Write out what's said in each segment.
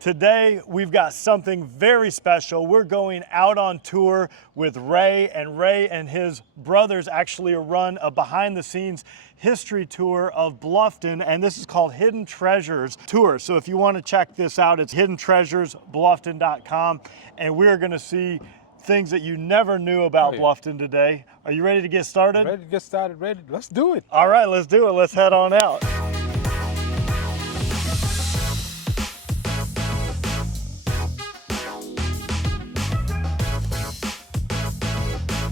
Today, we've got something very special. We're going out on tour with Ray and his brothers actually run a behind-the-scenes history tour of Bluffton, and this is called Hidden Treasures Tour. So if you want to check this out, it's hiddentreasuresbluffton.com, and we're going to see things that you never knew about Bluffton today. Are you ready to get started? Ready to get started, ready. Let's do it. All right, let's do it. Let's head on out.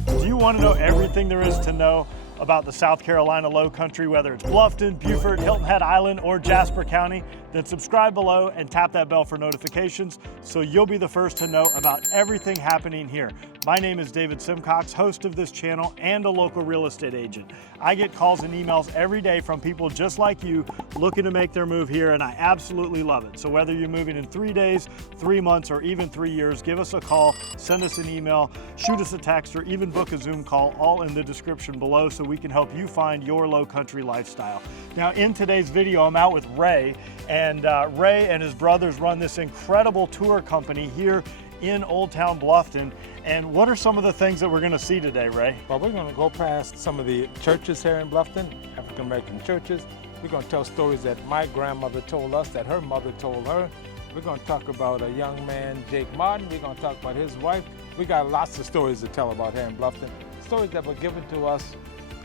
Do you want to know everything there is to know about the South Carolina Lowcountry, whether it's Bluffton, Beaufort, Hilton Head Island, or Jasper County? Then subscribe below and tap that bell for notifications so you'll be the first to know about everything happening here. My name is David Simcox, host of this channel and a local real estate agent. I get calls and emails every day from people just like you looking to make their move here, and I absolutely love it. So whether you're moving in 3 days, 3 months, or even 3 years, give us a call, send us an email, shoot us a text, or even book a Zoom call, all in the description below so we can help you find your low country lifestyle. Now in today's video, I'm out with Ray, and Ray and his brothers run this incredible tour company here in Old Town Bluffton. And what are some of the things that we're going to see today, Ray? Well, we're going to go past some of the churches here in Bluffton, African American churches. We're going to tell stories that my grandmother told us, that her mother told her. We're going to talk about a young man, Jake Martin. We're going to talk about his wife. We got lots of stories to tell about here in Bluffton. Stories that were given to us,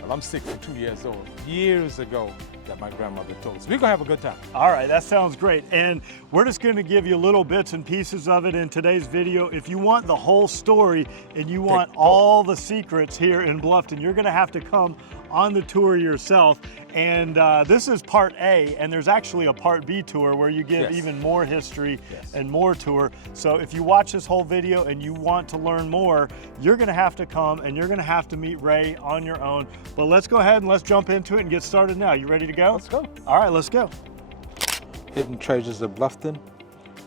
well, I'm 62 years old, years ago, that my grandmother told us. We're gonna have a good time. All right, that sounds great. And we're just gonna give you little bits and pieces of it in today's video. If you want the whole story and you want all the secrets here in Bluffton, you're gonna have to come on the tour yourself. And this is part A, and there's actually a part B tour where you give even more history and more tour. So if you watch this whole video and you want to learn more, you're gonna have to come and you're gonna have to meet Ray on your own. But let's go ahead and let's jump into it and get started now. You ready to go? Let's go. All right, let's go. Hidden Treasures of Bluffton.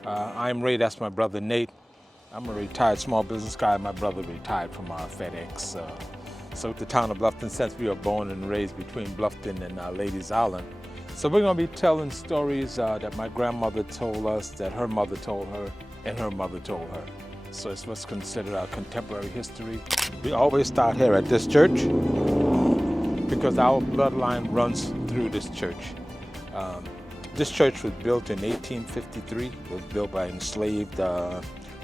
I'm Ray, that's my brother Nate. I'm a retired small business guy. My brother retired from FedEx. So the town of Bluffton, since we were born and raised between Bluffton and Ladies Island. So we're gonna be telling stories that my grandmother told us, that her mother told her, and her mother told her. So it's what's considered our contemporary history. We always start here at this church because our bloodline runs through this church. This church was built in 1853. It was built by enslaved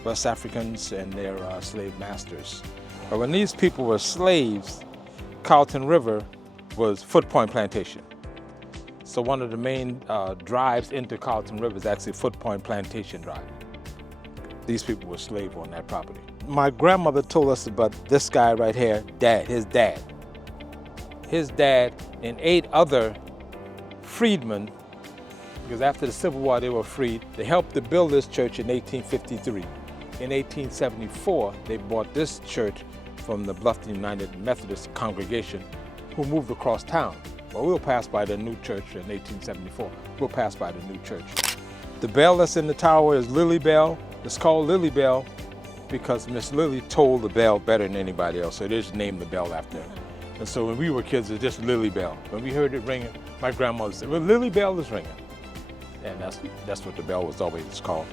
West Africans and their slave masters. But when these people were slaves, Carlton River was Foot Point Plantation. So one of the main drives into Carlton River is actually Foot Point Plantation Drive. These people were slaves on that property. My grandmother told us about this guy right here, his dad. His dad and 8 other freedmen, because after the Civil War they were freed, they helped to build this church in 1853. In 1874, they bought this church from the Bluffton United Methodist congregation who moved across town. Well, we'll pass by the new church in 1874. We'll pass by the new church. The bell that's in the tower is Lily Bell. It's called Lily Bell because Miss Lily told the bell better than anybody else, so they just named the bell after her. And so when we were kids, it's just Lily Bell. When we heard it ringing, my grandmother said, well, Lily Bell is ringing. And that's what the bell was always called.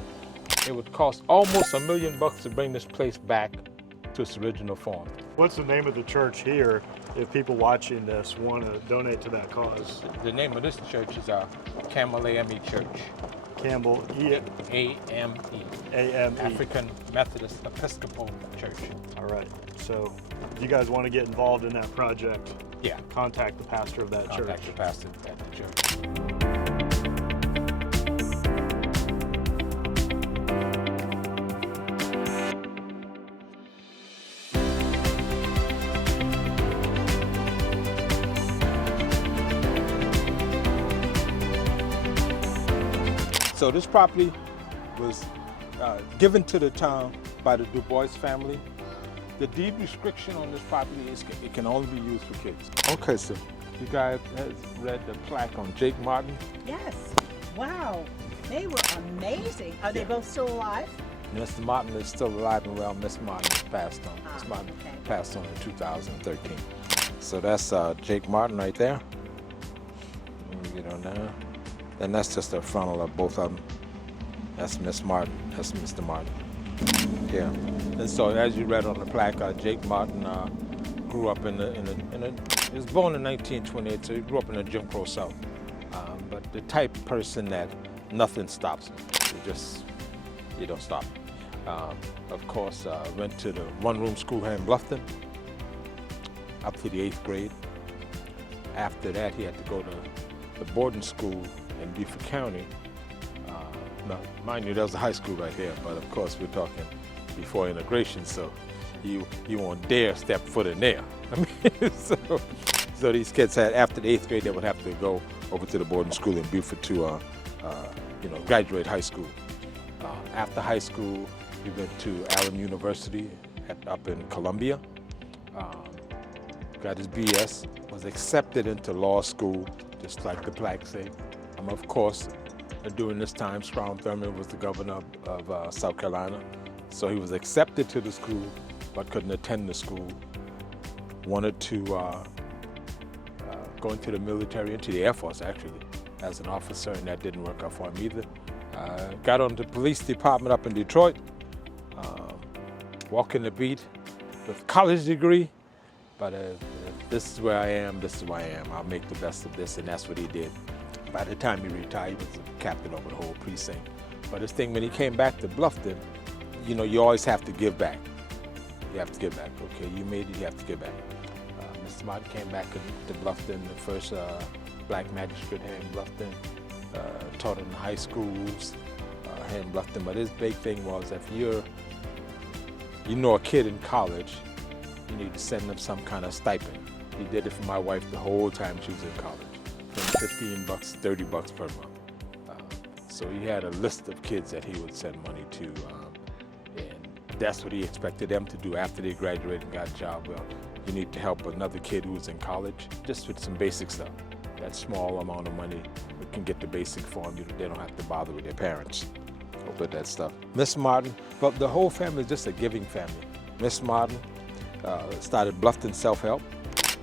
It would cost almost $1 million to bring this place back to its original form. What's the name of the church here if people watching this want to donate to that cause? The name of this church is Campbell A.M.E. Church. Campbell A.M.E. A.M.E. African Methodist Episcopal Church. All right. So if you guys want to get involved in that project, contact the pastor of that church. Contact the pastor at the church. So this property was given to the town by the Du Bois family. The deed restriction on this property is it can only be used for kids. Okay, so you guys have read the plaque on Jake Martin? Yes. Wow. They were amazing. Are they both still alive? Mr. Martin is still alive and well. Miss Martin has passed on. Miss Martin passed on in 2013. So that's Jake Martin right there. Let me get on there. And that's just the frontal of both of them. That's Miss Martin. That's Mr. Martin. Yeah. And so, as you read on the plaque, Jake Martin grew up he was born in 1928, so he grew up in the Jim Crow South. But the type of person that nothing stops him. You don't stop. Of course, went to the one-room school here in Bluffton up to the 8th grade. After that, he had to go to the boarding school in Beaufort County. Now, mind you, there was a high school right here, but of course, we're talking before integration, so you won't dare step foot in there. I mean, so these kids had, after the 8th grade, they would have to go over to the boarding school in Beaufort to, graduate high school. After high school, he went to Allen University up in Columbia. Got his BS, was accepted into law school, just like the plaque say. Of course, during this time, Strom Thurmond was the governor of South Carolina. So he was accepted to the school, but couldn't attend the school. Wanted to go into the military, into the Air Force actually, as an officer, and that didn't work out for him either. Got on the police department up in Detroit, walking the beat with a college degree, but this is where I am, this is where I am. I'll make the best of this, and that's what he did. By the time he retired, he was the captain over the whole precinct. But this thing, when he came back to Bluffton, you always have to give back. You have to give back. Okay, you made it, you have to give back. Mr. Martin came back to Bluffton, the first black magistrate here in Bluffton, taught in high schools here in Bluffton. But his big thing was, if you're a kid in college, you need to send them some kind of stipend. He did it for my wife the whole time she was in college. From $15, $30 per month. So he had a list of kids that he would send money to, and that's what he expected them to do after they graduated and got a job. Well, you need to help another kid who was in college, just with some basic stuff. That small amount of money, we can get the basic for them. They don't have to bother with their parents with that stuff. Miss Martin, but the whole family is just a giving family. Miss Martin started Bluffton Self-Help.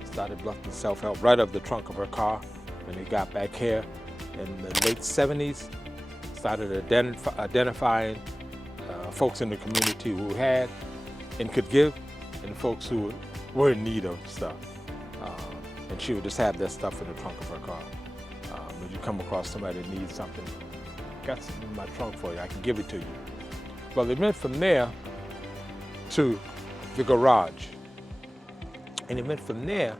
Started Bluffton Self-Help right up the trunk of her car. When they got back here in the late 70s, started identifying folks in the community who had and could give, and folks who were in need of stuff. And she would just have that stuff in the trunk of her car. When you come across somebody that needs something, got something in my trunk for you, I can give it to you. Well, it went from there to the garage. And it went from there,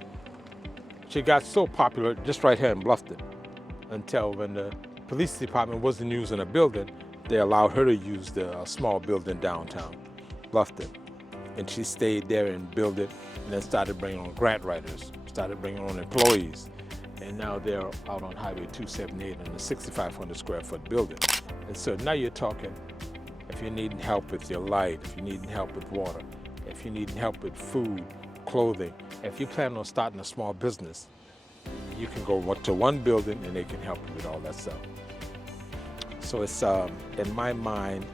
she got so popular just right here in Bluffton, until when the police department wasn't using a building, they allowed her to use the small building downtown Bluffton. And she stayed there and built it, and then started bringing on grant writers, started bringing on employees. And now they're out on Highway 278 in a 6,500 square foot building. And so now you're talking, if you're needing help with your light, if you're needing help with water, if you're needing help with food, clothing, if you plan on starting a small business, you can go to one building and they can help you with all that stuff. So it's, in my mind,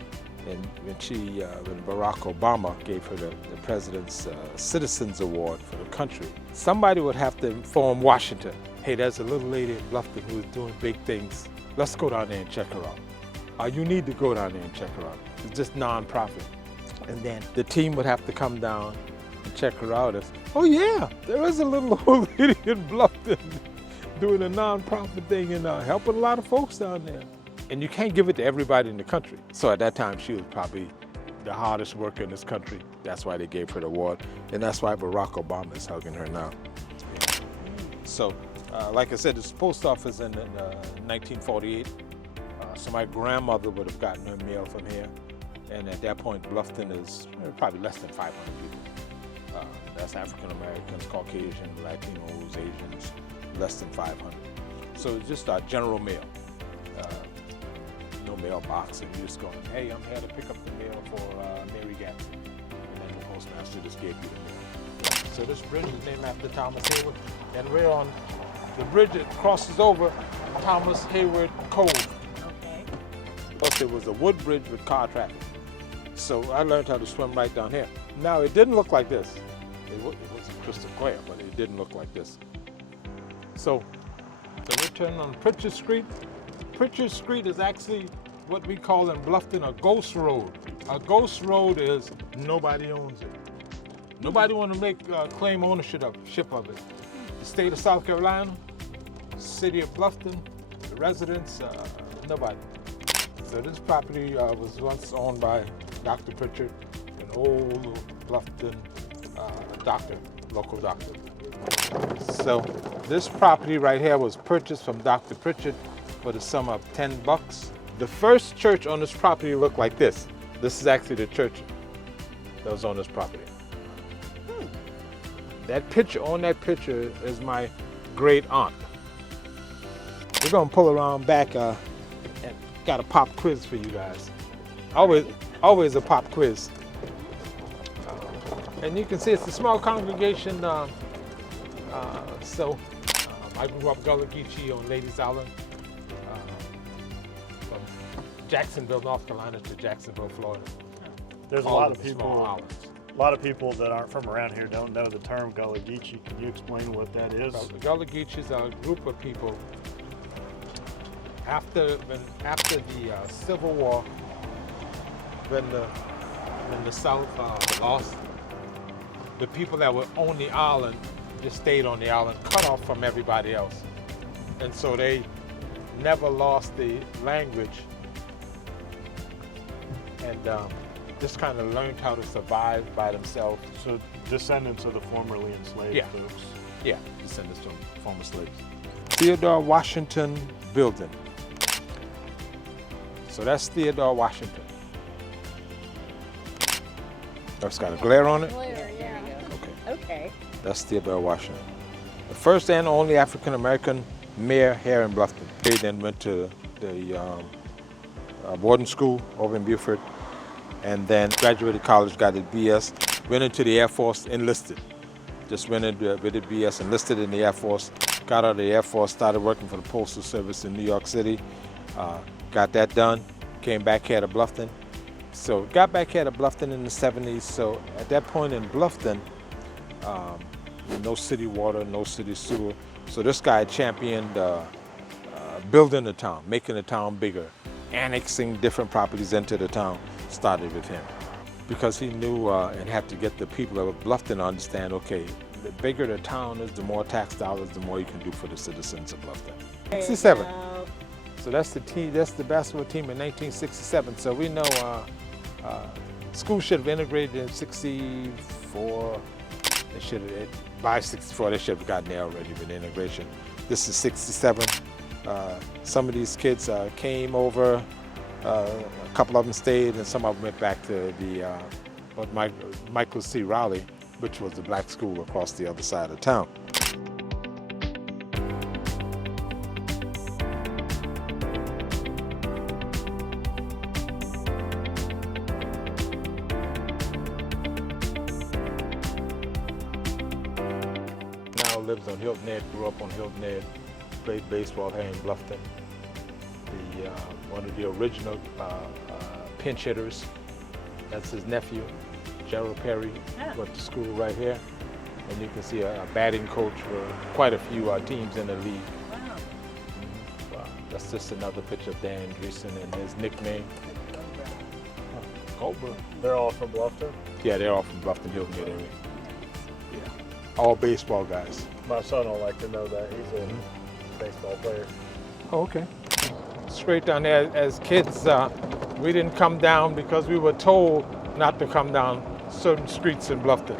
and when Barack Obama gave her the President's Citizens Award for the country, somebody would have to inform Washington, hey, there's a little lady in Bluffton who is doing big things. Let's go down there and check her out. You need to go down there and check her out. It's just nonprofit. And then the team would have to come down and check her out as, oh yeah, there is a little old lady in Bluffton doing a nonprofit thing and helping a lot of folks down there. And you can't give it to everybody in the country. So at that time, she was probably the hardest worker in this country. That's why they gave her the award. And that's why Barack Obama is hugging her now. So, like I said, this post office in 1948. So my grandmother would have gotten her mail from here. And at that point, Bluffton is probably less than 500 people. That's African Americans, Caucasian, Latinos, Asians, less than 500. So it's just our general mail. No mailbox, and you're just going, hey, I'm here to pick up the mail for Mary Gadsden. And then the postmaster just gave you the mail. So this bridge is named after Thomas Hayward, and we're on the bridge that crosses over Thomas Hayward Cove. Okay. Plus, it was a wood bridge with car traffic. So I learned how to swim right down here. Now, it didn't look like this. It wasn't crystal clear, but it didn't look like this. So we're turning on Pritchard Street. Pritchard Street is actually what we call in Bluffton a ghost road. A ghost road is nobody owns it. Nobody want to make claim ownership of it. The state of South Carolina, city of Bluffton, the residents, nobody. So this property was once owned by Dr. Pritchard, an old Bluffton doctor, local doctor. So this property right here was purchased from Dr. Pritchard for the sum of $10. The first church on this property looked like this. This is actually the church that was on this property. That picture, on that picture is my great aunt. We're gonna pull around back and got a pop quiz for you guys. Always a pop quiz. And you can see it's a small congregation. I grew up Gullah Geechee on Ladies Island, from Jacksonville, North Carolina to Jacksonville, Florida. There's All a lot of of the people. small islands. A lot of people that aren't from around here don't know the term Gullah Geechee. Can you explain what that is? The Gullah Geechees are a group of people after the Civil War, when the South lost, the people that were on the island just stayed on the island, cut off from everybody else. And so they never lost the language and just kind of learned how to survive by themselves. So descendants of the formerly enslaved Yeah. folks. Yeah, descendants from former slaves. Theodore Washington building. So that's Theodore Washington. That's got a glare on it? Yeah. Okay. Okay. That's Theodore Washington. The first and only African-American mayor here in Bluffton. He then went to the boarding school over in Beaufort, and then graduated college, got his BS, went into the Air Force, enlisted. Just went into with his BS, enlisted in the Air Force, got out of the Air Force, started working for the Postal Service in New York City, got that done, came back here to Bluffton. So got back here to Bluffton in the 70s. So at that point in Bluffton, no city water, no city sewer. So this guy championed building the town, making the town bigger, annexing different properties into the town. Started with him because he knew and had to get the people of Bluffton to understand, okay, the bigger the town is, the more tax dollars, the more you can do for the citizens of Bluffton. 67. So that's the basketball team in 1967. So we know school should have integrated in 64. By 64, they should have gotten there already with integration. This is 67. Some of these kids came over, a couple of them stayed, and some of them went back to the Michael C. Rowley, which was the black school across the other side of town. Lives on Hilton Head, grew up on Hilton Head, played baseball here in Bluffton. One of the original pinch hitters, that's his nephew, Gerald Perry, went to school right here. And you can see a batting coach for quite a few teams in the league. Wow. That's just another picture of Dan Dreesen and his nickname. Cobra. They're all from Bluffton? Yeah, they're all from Bluffton, Hilton Head area. All baseball guys. My son will like to know that. He's a baseball player. Oh, okay. Straight down there, as kids, we didn't come down because we were told not to come down certain streets in Bluffton.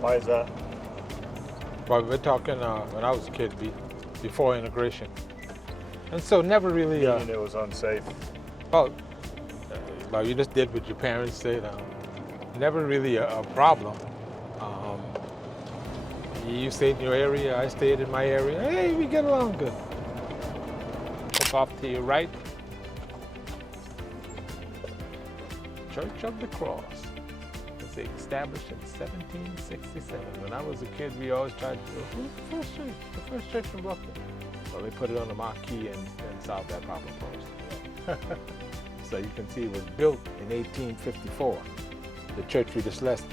Why is that? But we're talking when I was a kid, before integration. And so never really... Meaning it was unsafe. Well, you just did what your parents said. Never really a problem. You stayed in your area, I stayed in my area. Hey, we get along good. Look off to your right. Church of the Cross. It was established in 1767. When I was a kid, we always tried to go, who's the first church? The first church in Bluffton. So they put it on the marquee and solved that problem for us. So you can see it was built in 1854. The church we just left,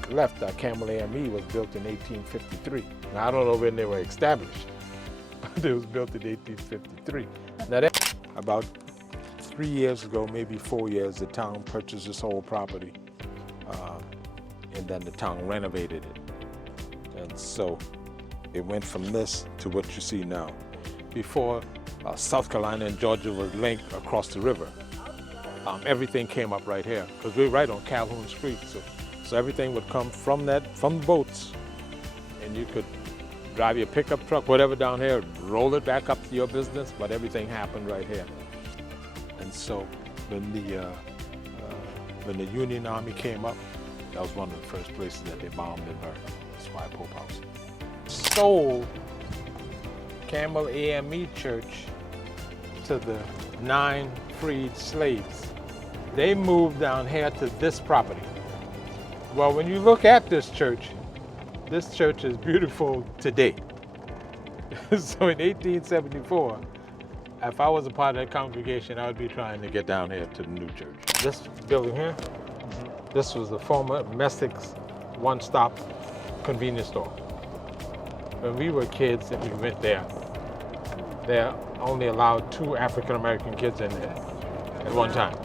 Campbell A.M.E, was built in 1853. Now, I don't know when they were established, but it was built in 1853. Now, that, about 3 years ago, maybe 4 years, the town purchased this whole property, and then the town renovated it. And so it went from this to what you see now. Before, South Carolina and Georgia was linked across the river. Everything came up right here, because we're right on Calhoun Street. So everything would come from the boats, and you could drive your pickup truck, whatever down here, roll it back up to your business, but everything happened right here. And so when the Union Army came up, that was one of the first places that they bombed and burned. That's why Pope House. Sold Campbell A.M.E Church to the 9 freed slaves. They moved down here to this property. Well, when you look at this church is beautiful today. So in 1874, if I was a part of that congregation, I would be trying to get down here to the new church. This building here, this was the former Messick's one-stop convenience store. When we were kids and we went there, they only allowed 2 African-American kids in there at one time.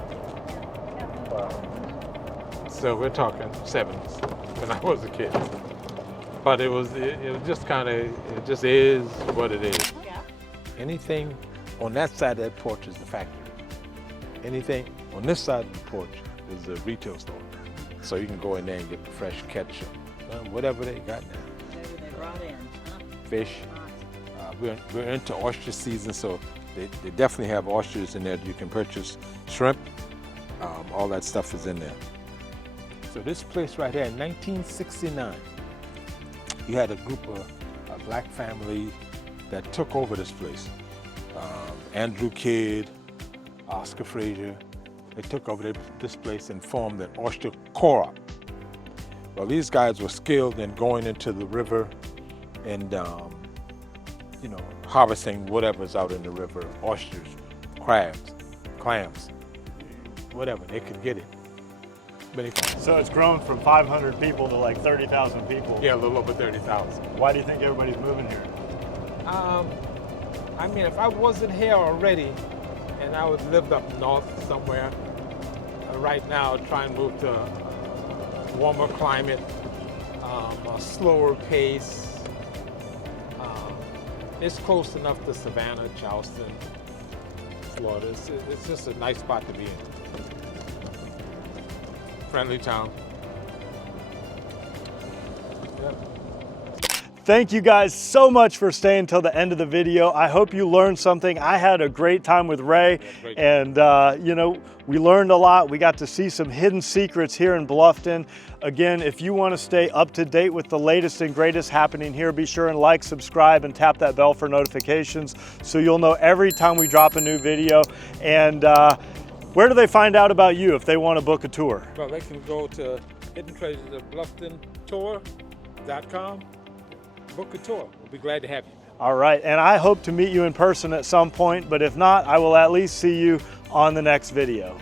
So we're talking 70s when I was a kid. But it was just kind of, it just is what it is. Yeah. Anything on that side of that porch is the factory. Anything on this side of the porch is a retail store. So you can go in there and get the fresh ketchup, whatever they got now. Whatever they brought in, huh? Fish. We're into oyster season, so they definitely have oysters in there that you can purchase. Shrimp, all that stuff is in there. So this place right here, in 1969, you had a group of a black family that took over this place. Andrew Kidd, Oscar Frazier, they took over this place and formed an oyster co-op. Well, these guys were skilled in going into the river and harvesting whatever's out in the river, oysters, crabs, clams, whatever, they could get it. So it's grown from 500 people to like 30,000 people. Yeah, a little over 30,000. Why do you think everybody's moving here? I mean, if I wasn't here already and I would lived up north somewhere, right now try and move to a warmer climate, a slower pace. It's close enough to Savannah, Charleston, Florida. It's just a nice spot to be in. Friendly town. Yep. Thank you guys so much for staying till the end of the video. I hope you learned something. I had a great time with Ray, and we learned a lot. We got to see some hidden secrets here in Bluffton. Again, if you want to stay up to date with the latest and greatest happening here, be sure and like, subscribe, and tap that bell for notifications so you'll know every time we drop a new video. And where do they find out about you if they want to book a tour? Well, they can go to hiddentreasuresofblufftontour.com. Book a tour. We'll be glad to have you. All right, and I hope to meet you in person at some point, but if not, I will at least see you on the next video.